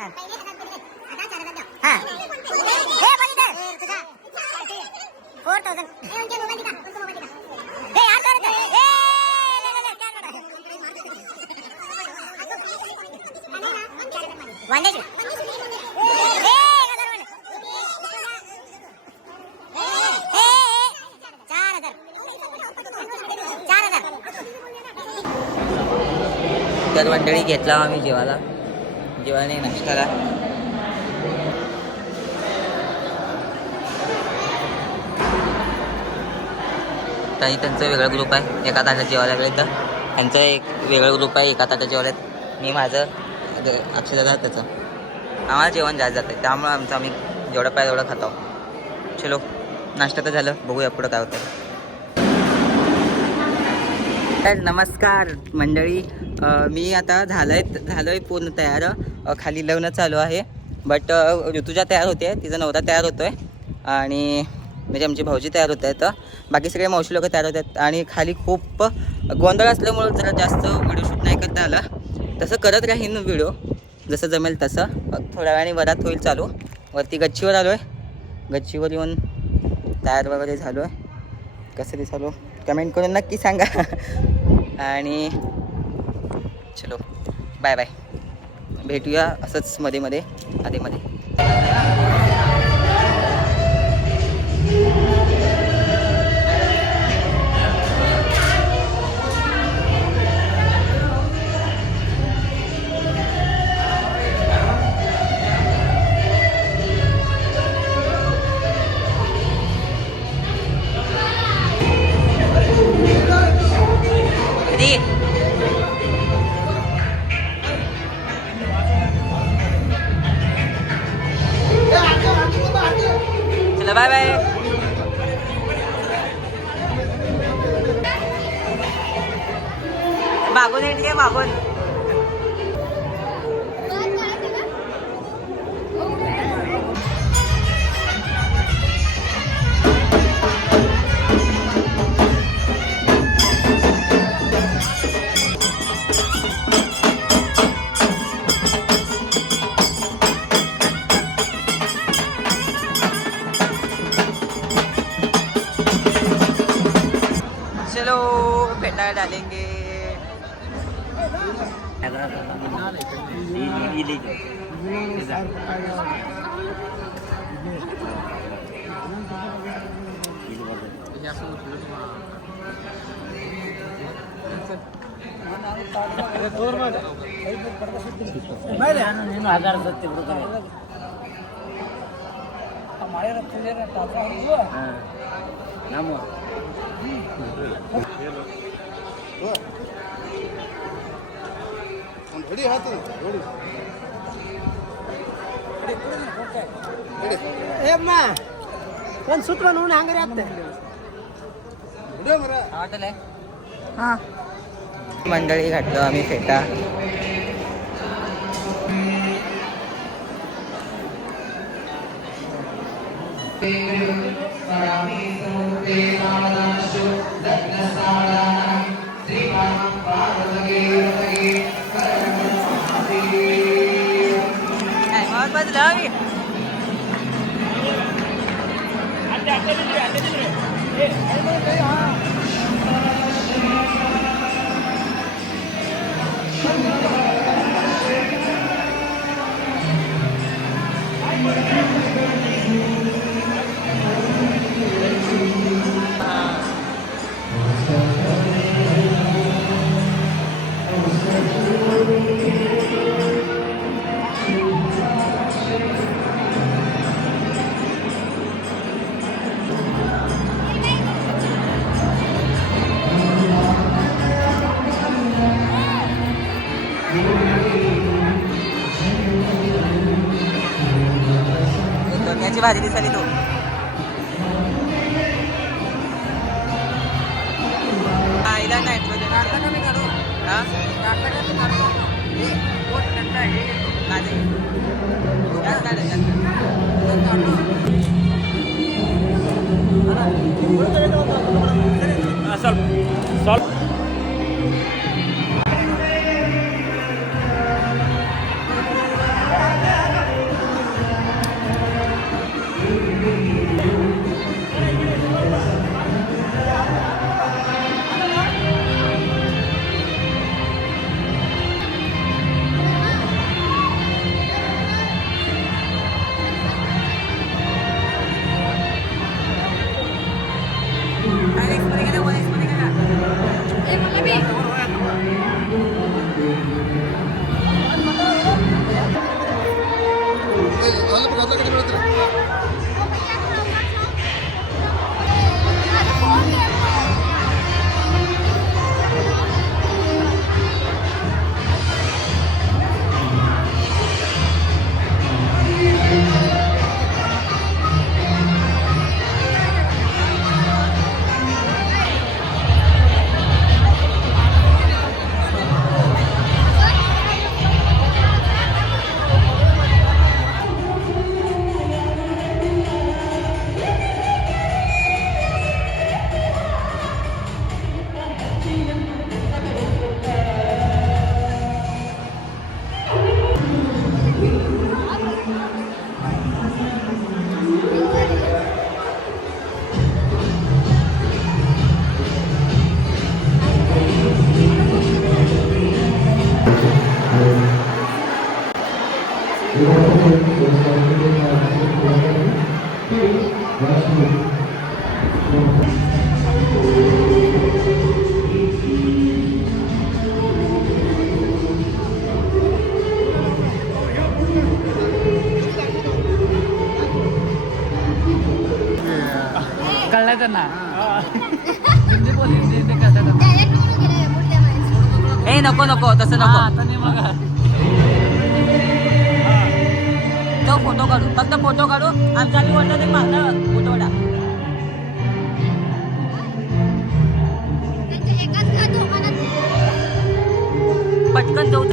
हा 4000 तर मंडळी घेतला आम्ही जेवाने नाश्त्याला. काही त्यांचा वेगळा ग्रुप आहे, एका ताटात जेवायला लागले तर त्यांचा एक वेगळा ग्रुप आहे, एका ताटात जेवायला. मी माझं अक्षरशः त्याचं आम्हाला जेवण जास्त जातं, त्यामुळे आम्ही जेवढं पाहिजे तेवढं खातो. चलो नाश्ता तर झालं, बघूया पुढं काय होतं. नमस्कार मंडळी, मी आता झालोय पूर्ण तयार. खाली लग्न चालू आहे, बट ऋतुजा तयार होते, तिचा नवरा तयार होतोय आणि म्हणजे आमचे भाऊजी तयार होत आहेत. बाकी सगळे मावशी लोक तयार होत आहेत आणि खाली खूप गोंधळ असल्यामुळं जरा जास्त व्हिडिओ शूट नाही करता आला. तसं करत राहीन व्हिडिओ जसं जमेल तसं. थोड्या वेळाने वरात होईल चालू. वरती गच्चीवर आलो आहे, गच्चीवर येऊन तयार वगैरे झालो आहे. कसं दिसालो कमेंट करून नक्की सांगा. आणि चलो बाय बाय, भेटूया असंच मध्ये मध्ये. चला बाय बाय. मागून येते काय मागून. चलो पेटा डालेंगे. पण सूत्र नून हंगरे ಆಗ್ತದೆ. हां मंडळी घातलो आम्ही फेटा. धोक्याची भाजी दिसली तो. आईला नायट्रोजन कळलं त्यांना हिंदी बोल हिंदी कळतं ए नको नको तसं नको आता नाही मग तो फोटो काढू फक्त फोटो काढू आमचा आम्ही वाटतं ते मागणं फोटो काढा पटकन जाऊ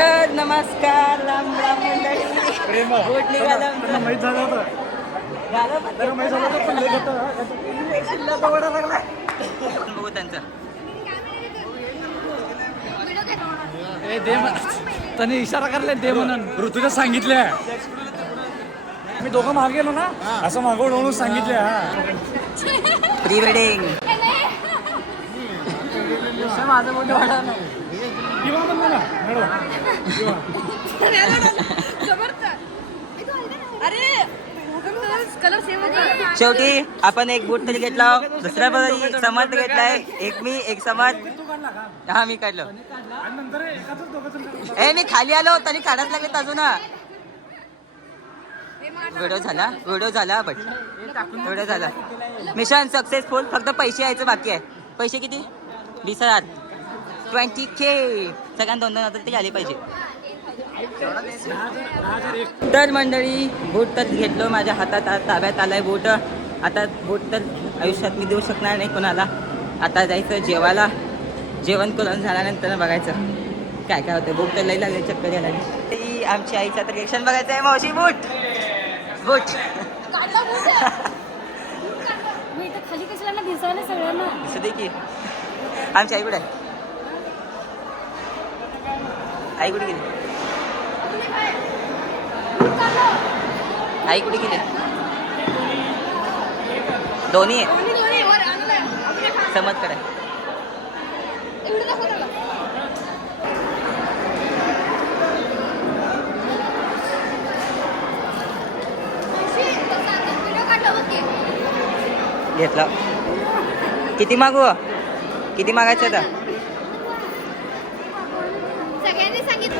तर नमस्कार राम राम मंडळी बोट निघालं आमचं. माहीत झालं होतं झालं पण त्याला माहीत झालं होतं पण लय बघू त्यांचं ए दे त्याने इशारा करले दे म्हणून ऋतूला सांगितले मी दोघं मागे गेलो ना असं मागवून म्हणून सांगितले प्री वेडिंग माझं मोठं वाढा किंवा पण मला शेवटी आपण एक बूट तरी घेतला दुसऱ्या बरोबर समर्थ घेतलाय एक मी एक समर्थ हा मी काढलो ए मी खाली आलो तरी काढत लागले अजून व्हिडिओ झाला बट व्हिडिओ झाला मिशन सक्सेसफुल फक्त पैसे यायचं बाकी आहे पैसे किती 20,000 20K सगळ्यांना 2,000 ते आले पाहिजे तर मंडळी बूट तर घेतलो माझ्या हातात ताब्यात आलाय बूट आता बूट तर आयुष्यात मी देऊ शकणार नाही कोणाला आता जायचं जेवायला जेवण करून झाल्यानंतर बघायचं काय काय होतं बूट तर लई लागले चक्कर यायला ती आमची आईचं तर रिएक्शन बघायचं आहे मावशी बूट बूट खाली कशाला दिसायला सगळ्यांना दिसू दे की आमची आई कुठे आहे आई कुठे गेली आई कुठे गेली दोन्ही आहे समज करा घेतला किती मागू किती मागायचं आता सगळ्यांनी सांगितलं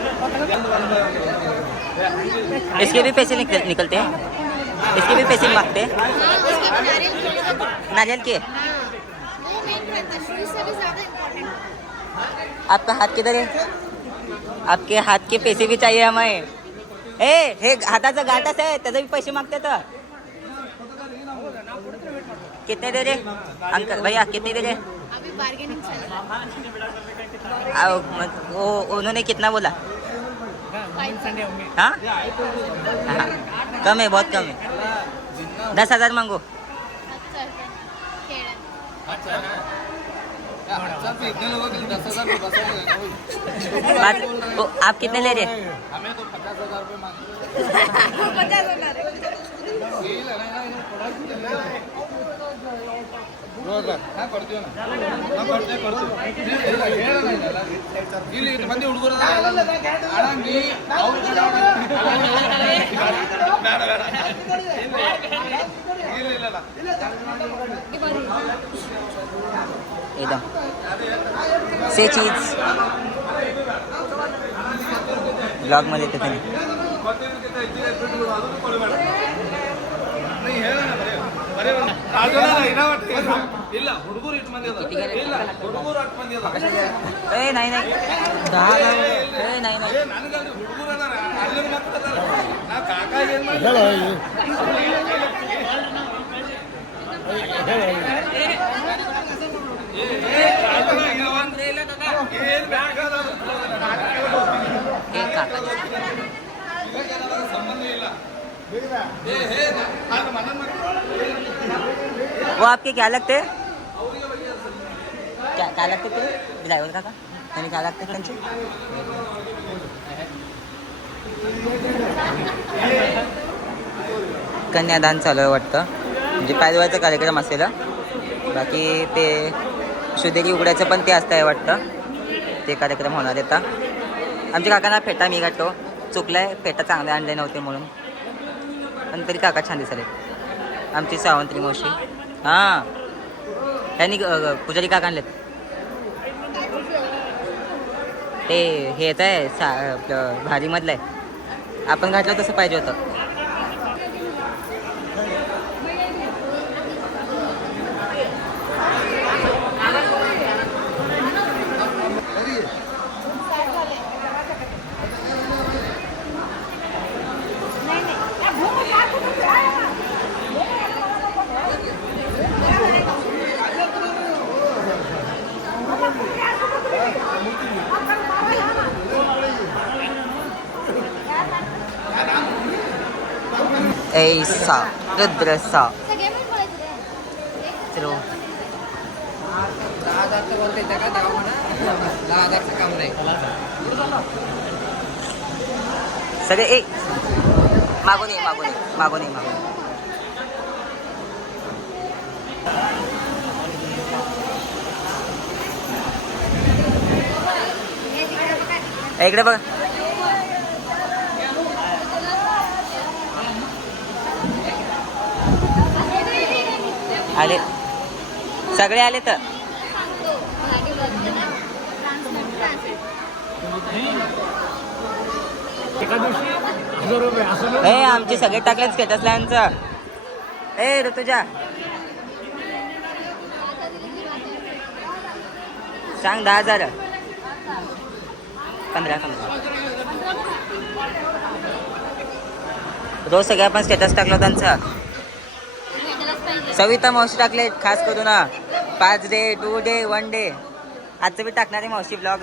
इसके भी पैसे निकलते हैं इसके भी पैसे मांगते हैं नारियल के आपका हाथ किधर है आपके हाथ के पैसे भी चाहिए हमें हे हाताचं गाठच आहे त्याचे भी पैसे मागते तर कितने दे रहे अंकल भैया कितने दे रहे अभी बार्गेनिंग चल आओ वो उन्होंने कितना बोला हाँ हाँ कम है बहुत कम है 10,000 मांगो बात आप कितने ले रहे हमें तो 50,000 रुपये मांगे ಇಲ್ಲಿ ಮಂದಿ ಹುಡುಗರು एकदम से चीज ब्लॉग मध्ये येते तुम्ही ಇಲ್ಲ ಹುಡುಗರು ಇಟ್ಟು ಮಂದಿ किती गेले? ಇಲ್ಲ ಹುಡುಗರು ಅಷ್ಟು ಮಂದಿ ए नाही नाही 10 नाही नाही ನನಗಲ್ಲಿ ಹುಡುಗರು ಅದಾರ ಅಲ್ಲಿ ಮಕ್ಕಳು ಅದಾರ ನಾ ಕಾಕಾಗ ಏನ್ ಮಾಡಿ वो आपके क्या लगते क्या लगते ते ड्रायव्हर काका त्यांनी काय लागते त्यांचे कन्यादान चालू आहे वाटतं म्हणजे पायदवायचा कार्यक्रम असेल बाकी ते शुद्धेरी उघडायचं पण ते असतं आहे वाटतं ते कार्यक्रम होणार आहे आता आमच्या काकांना फेटा मी गाठतो चुकलाय फेटा चांगले आणले नव्हते म्हणून पण तरी काका छान दिसले आमची सावंत्री मावशी हां त्यांनी पुजारी काका आणलेत ते हे येत आहे आपलं भारीमधलं आहे आपण घातलं तसं पाहिजे होतं ऐसा रुद्रसा सगळे पण बोलायचं रे. चलो 10,000 बोलते का तेव्हा म्हणा 10,000चं काम नाही सगळे ए मागून ये मागून ये मागून ये मागून इकडे बघ आले सगळे आले तर मराठी बोलते ना. ट्रान्सलेट. एका दिवशी 1,000 रुपये असं नाही. ए आमचे सगळे टाकले स्टेटस लाईनचं ए ऋतुजा सांग 10,000 15 रोज सगळे आपण स्टेटस टाकलो त्यांचा भेटायलाच पाहिजे. सविता मावशी टाकले खास करून 5 डे 2 डे 1 डे आजचं बी टाकणारे मावशी ब्लॉग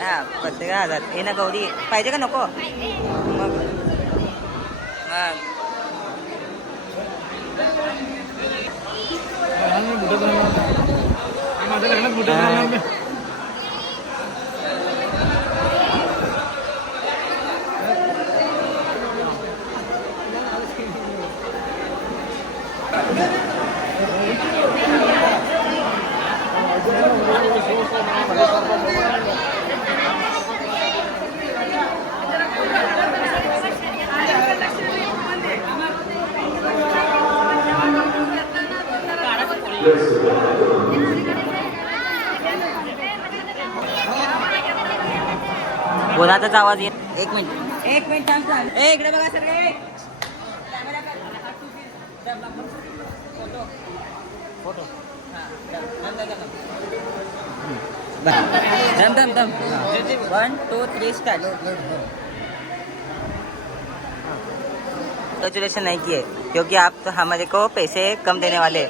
हा प्रत्येक 1000 हे ना गौरी पाहिजे का नको मग माझ्या लग्नात मोठं झालं नाही. कोणाचाच आवाज येत 1 मिनिट थांब ए इकडे बघा सगळे फोटो दम 1 2 3 स्टार्ट कंग्रेचुलेशन नहीं किए क्योंकि आप तो हमारे को पैसे कम देने वाले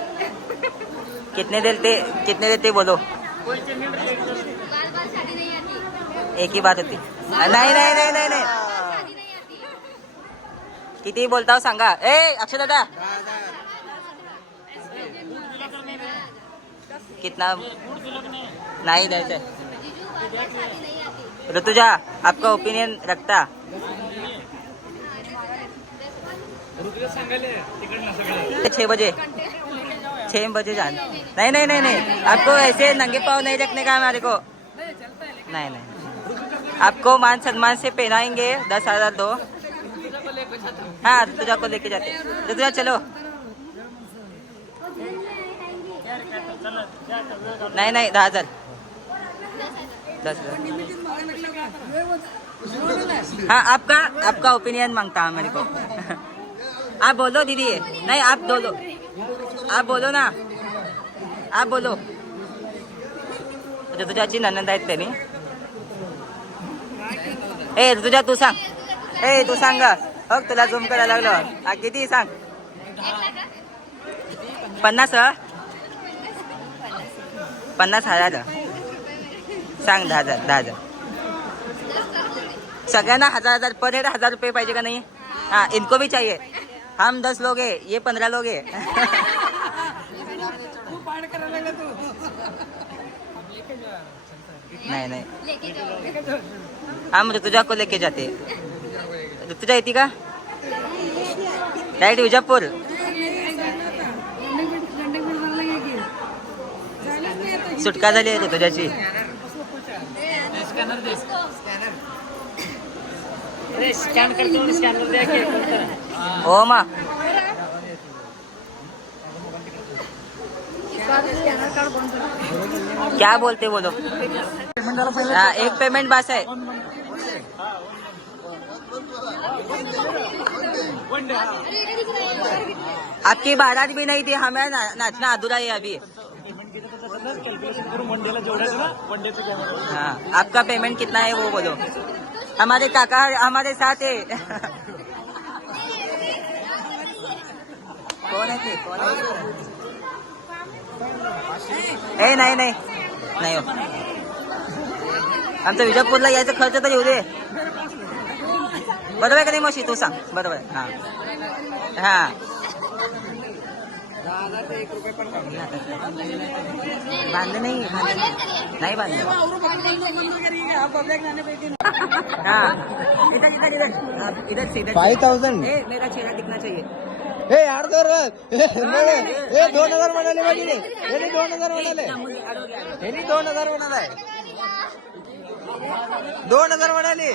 कितने देते बोलो बाल शादी नहीं आती. एक ही बात होती नाही शादी नहीं आती. किती बोलताव सांगा ए अक्षय दादा कितना नहीं द्यायचं जीजू बाल शादी नहीं आती. ऋतुजा आपका ओपिनियन रखता ऋतुजा सांगायले तिकडनं सगळं 6 बजे जाना नहीं आपको ऐसे नंगे पाँव नहीं रखने का हमारे को नहीं आपको मान सम्मान से पहनाएंगे 10,000 दो हाँ ऋतुजा को लेके जाते ऋतुजा चलो नहीं 10,000 हाँ आपका ओपिनियन मांगता है मेरे को आप बोलो दीदी नहीं आप बोलो ना आप बोलो ऋतुजाची ननंद आहेत त्यांनी ए ऋतुजा तू सांग हो तुला झूम करायला लागलो किती सांग 50,000 सांग 10,000 सगळ्यांना 1000 पर हेड 1000 रुपये पाहिजे का नाही? हाँ इनको भी चाहिए. हम 10 लोग है, ये 15 लोग है. नहीं नहीं लेके जाओ. हम ऋतुजा को लेके जाते. ऋतुजा येते का? डायरेक्ट विजापूर. सुटका झाली आहे ऋतुजाची. स्कॅन करतो स्कॅनर द्या. हो मा क्या बोलते बोलो. हाँ एक पेमेंट बस है. आपकी बारात भी नहीं थी, हमें नाचना अधूरा है अभी. हाँ आपका पेमेंट कितना है वो बोलो. हमारे काका हमारे साथ है. कौन है ते? कौन है? ए नाही नाही नाही हो. आमचं विजापूरला यायचं खर्च तर येऊ दे. बरोबर आहे का नाही मशी? तू सांग. बरोबर आहे. हा हा बांधले नाही. नाही बांधले. हाँ इधर इधर इधर इधर से इधर. 5000. मेरा चेहरा दिखना चाहिए. हे यार कर हे 2000 म्हणाले पाहिजे. हे 2000 म्हणाले. हे 2000 म्हणालाय. 2000 म्हणाले.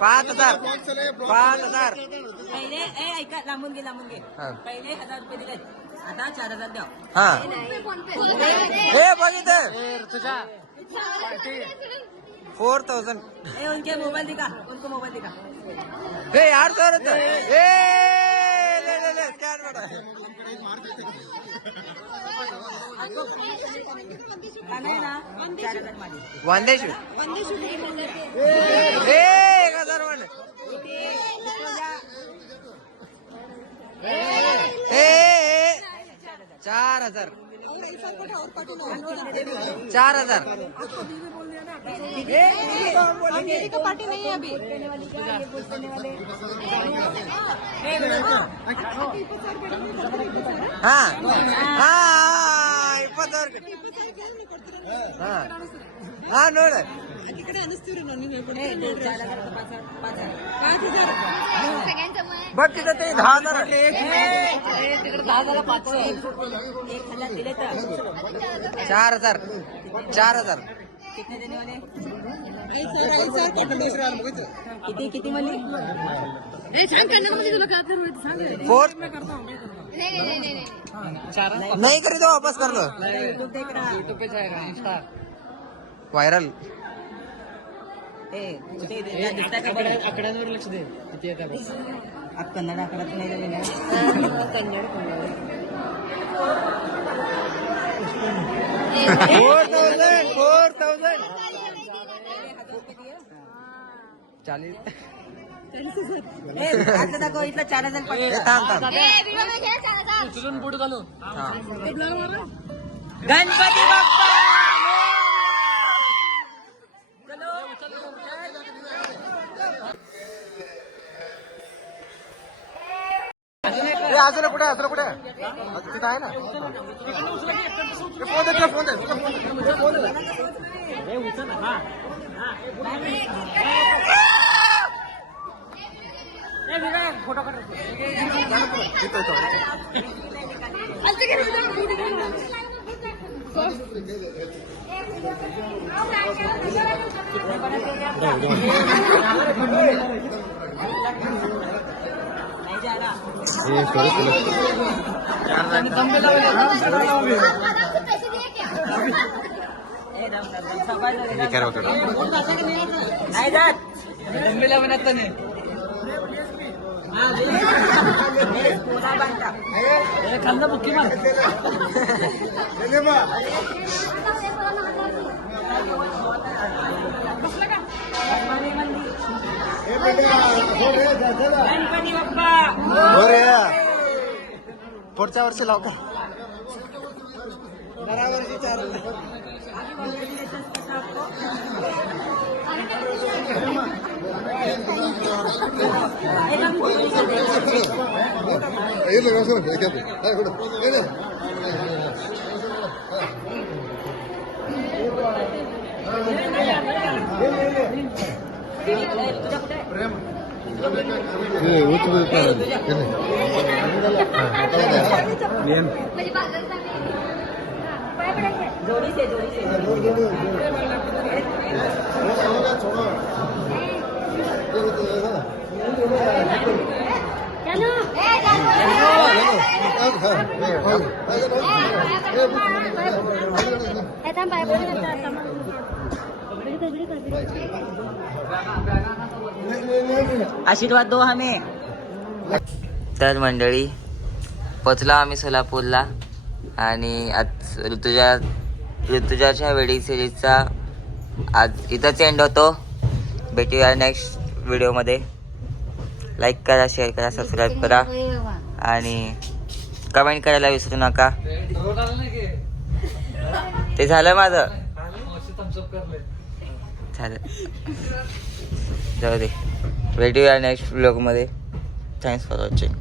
5000. 5000. पहिले ऐका लांबून घे लांबून घे. पहिले 1000 रुपये दिले, आता 4000 द्या. हा हे बघितलं. 4000. उनके मोबाईल दिखा. उनको मोबाईल दिखा. हे यार कर ए ले स्कॅन बडा. नाही ना 4000 माझे. वंदेश ए 1000 म्हण. ए 4000. 4000. पार्टी नहीं है अभी. हा हा 20,000. हा हा ನೋಡ. बघ तिथं ते 10,000. तिकडे 10,000 पाच 1,000 दिले तर 4000. 4000. कितने देने वाले? किती किती म्हणली? 4 नहीं. नहीं करी तो वापस कर दो. यूट्यूब देख रहा. यूट्यूब पे जाएगा इंस्टा. व्हायरल. कुठे दिसता का बरं? आकड्यांवर लक्ष दे. किती येतात बघ. आप कन्नड आकड्यात नाही झाले ना. 4,000. 40. आता दाखव इथलं 4000 पाहिजे. थांब थांब. वीडियो में घे 4000. उचलून बूट घालू. गणपती बाप्पा. अजून कुठे अजून कुठे तिथं आहे ना. फोन दे. फोटो काढ. पैसे दिए क्या? नाही जात. दंबेला बनत नाही. खाल्लं बुक्की मार. गणपती बाप्पा. पुढच्या वर्षी लाव का. दरावर्षी 4 म्हणजे बाजार आशीर्वाद दो हमें. तर मंडळी पोचलो आम्ही सोलापूरला आणि आज ऋतुजाच्या वेडिंग सिरीजचा आज इथंच एंड होतो. भेटूया नेक्स्ट व्हिडिओमध्ये. लाईक करा, शेअर करा, सबस्क्राईब करा आणि कमेंट करायला विसरू नका. ते झालं माझं. झालं. जाऊ दे. भेटूया नेक्स्ट व्लॉगमध्ये. Thanks for watching.